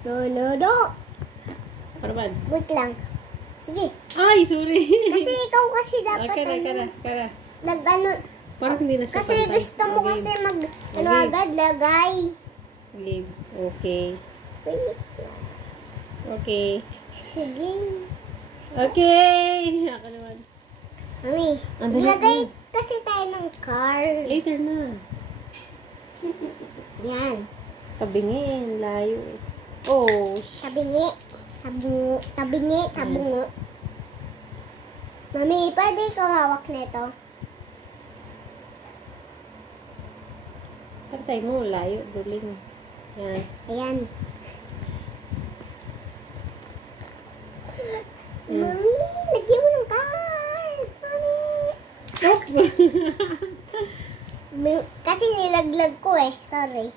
No. Ano ba? Wait lang. Sige. Ay, sorry. Kasi ikaw kasi dapat Kara. nag-ano. Parang hindi na siya Kasi pantay. gusto mo Okay. kasi ano Okay. agad, lagay. Leave. Okay. Wait lang. Okay. Sige. Okay. Ako naman. Mami, Ang dali lagay na. kasi tayo ng car. Later na. Yan. Tabingin. Layo eh. Oh. Tabingi. Tabungo. Mami, pwede ikaw hawak nito? Pantay mo. Layo. Duling. Yan. Ayan. Mm. Mami, lagyan mo ng car. Mami. Oh. Kasi nilaglag ko eh. Sorry.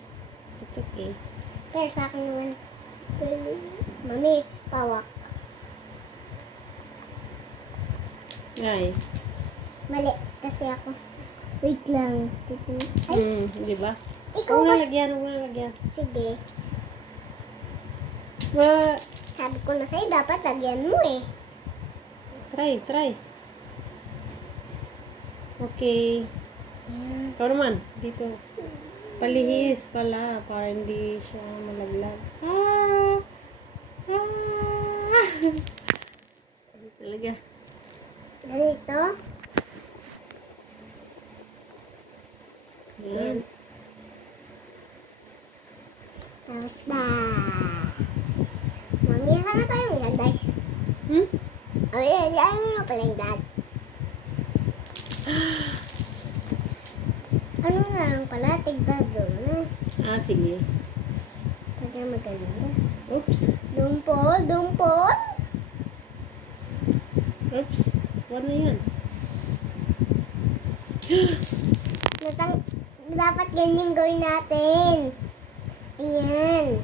It's okay. Pero sa akin naman. Mami, pawak. Ay. Mali. Kasi ako. Wait lang. Ay, Di ba? ikaw Huwag ba? na lagyan. Sige. Ba, Sabi ko na sa'yo, dapat lagyan mo eh. try. Okay. Ikaw naman. Dito. Palihis pala. Para hindi siya malaglag. Talaga. Ganito. Yan. Tapos na. Mami, saan na tayo yan, guys? Ay, ayaw mo na pala yung dad. Ano na lang pala, tigdad doon. Sige. Kaya maganda. Oops. Dumpol. Oops. Ano yan? Dapat ganyan gawin natin. Ayan.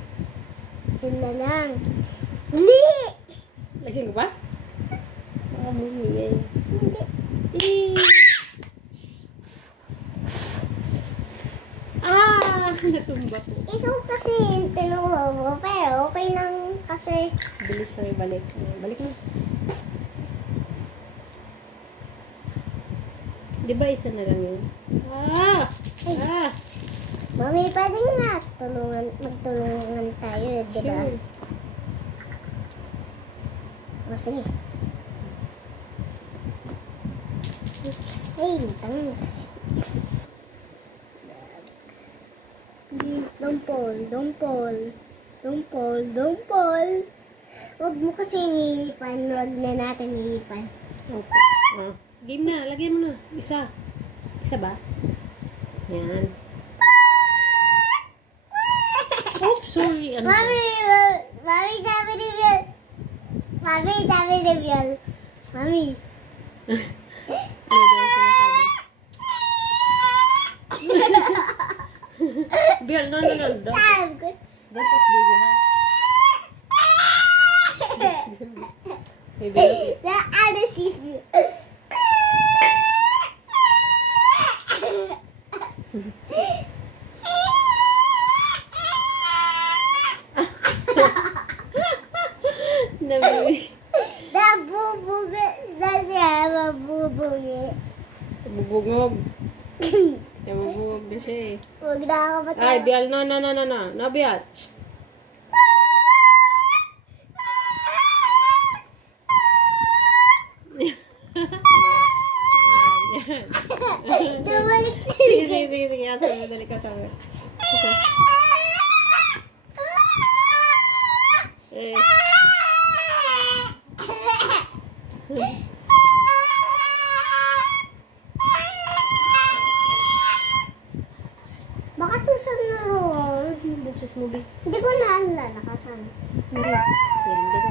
Sila lang. Li! Lagyan ko ba? Baka bumigay. Hindi. Natumba ko. Ikaw kasi yung tinuha mo, pero okay lang kasi. Bilis na ibalik. Balik mo. Di ba isa na lang yun? Mami, pwede nga magtulungan tayo, di ba? Sure. O, sige. Hey, tanong. Please, dumpol. Huwag mo kasi ilipan. Huwag na natin ilipan. Okay. Game na. Lagyan mo na. Isa. Isa ba? Yan. Oh, sorry. Ano ba? Mami, sabi ni Biel. Mami. Ano daw ang sinasabi? Biel, no. Don't Sabi ko. eat baby, ha? Baby, don't eat. The other seafood. Nabibi. Mabubungi. Bubungog. Bubungog na siya eh. Huwag na ako ba Ay, Biel, no. No, Biel. Shh. Yan. Dumalik Sige. Asal mo, dali ka sa akin. Eh. Bakit mo sa naroon? Sinubog sa smoothie. Hindi ko naalala kasan. Yan, hindi ko